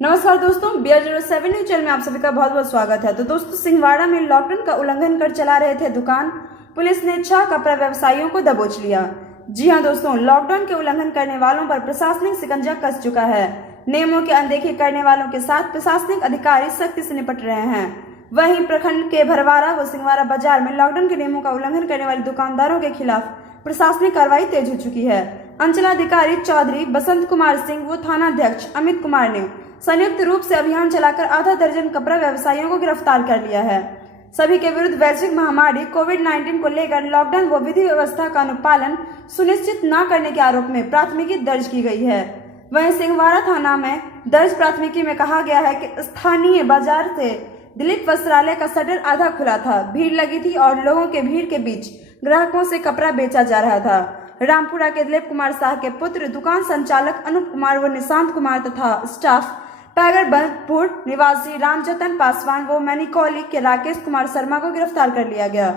नमस्कार दोस्तों, BR07 news channel में आप सभी का बहुत बहुत स्वागत है। तो दोस्तों, सिंहवाड़ा में लॉकडाउन का उल्लंघन कर चला रहे थे दुकान, पुलिस ने 6 कपड़ा व्यवसायियों को दबोच लिया। जी हां दोस्तों, लॉकडाउन के उल्लंघन करने वालों पर प्रशासनिक शिकंजा कस चुका है। नियमों की अनदेखी करने वालों के साथ प्रशासनिक अधिकारी सख्ती से निपट रहे हैं। वहीं प्रखंड के भरवारा व सिंहवाड़ा बाजार में लॉकडाउन के नियमों का उल्लंघन करने वाले दुकानदारों के खिलाफ प्रशासनिक कार्रवाई तेज हो चुकी है। अंचलाधिकारी चौधरी बसंत कुमार सिंह व थानाध्यक्ष अमित कुमार ने संयुक्त रूप से अभियान चलाकर आधा दर्जन कपड़ा व्यवसायियों को गिरफ्तार कर लिया है। सभी के विरुद्ध वैश्विक महामारी कोविड-19 को लेकर लॉकडाउन व विधि व्यवस्था का अनुपालन सुनिश्चित न करने के आरोप में प्राथमिकी दर्ज की गई है। वहीं सिंहवाड़ा थाना में दर्ज प्राथमिकी में कहा गया है कि स्थानीय बाजार से दिलीप वस्त्रालय का शटर आधा खुला था, भीड़ लगी थी और लोगों के भीड़ के बीच ग्राहकों से कपड़ा बेचा जा रहा था। रामपुरा के दिलीप कुमार शाह के पुत्र दुकान संचालक अनूप कुमार व निशांत कुमार तथा स्टाफ पैगर बंदपुर निवासी रामजतन पासवान व मैनिकौली के राकेश कुमार शर्मा को गिरफ्तार कर लिया गया।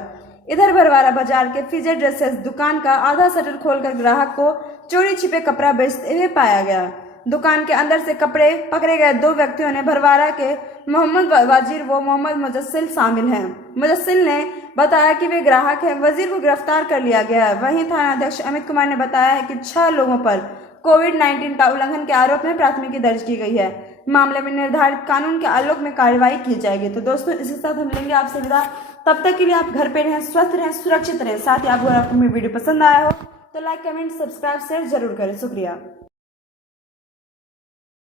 इधर भरवारा बाजार के फीजर ड्रेसेस दुकान का आधा शटर खोलकर ग्राहक को चोरी छिपे कपड़ा बेचते हुए पाया गया। दुकान के अंदर से कपड़े पकड़े गए 2 व्यक्तियों ने भरवारा के मोहम्मद वजीर व मोहम्मद मुजस्सिल शामिल हैं। मुजस्सिल ने बताया कि वे ग्राहक हैं। वजीर को गिरफ्तार कर लिया गया है। वहीं थानाध्यक्ष अमित कुमार ने बताया है कि 6 लोगों पर कोविड-19 का उल्लंघन के आरोप में प्राथमिकी दर्ज की गई है। मामले में निर्धारित कानून के आलोक में कार्रवाई की जाएगी। तो दोस्तों, इसी के साथ हम लेंगे आपसे विदा। तब तक के लिए आप घर पे रहें, स्वस्थ रहें, सुरक्षित रहें। साथ ही आपको मेरी वीडियो पसंद आया हो तो लाइक, कमेंट, सब्सक्राइब, शेयर जरूर करें। शुक्रिया।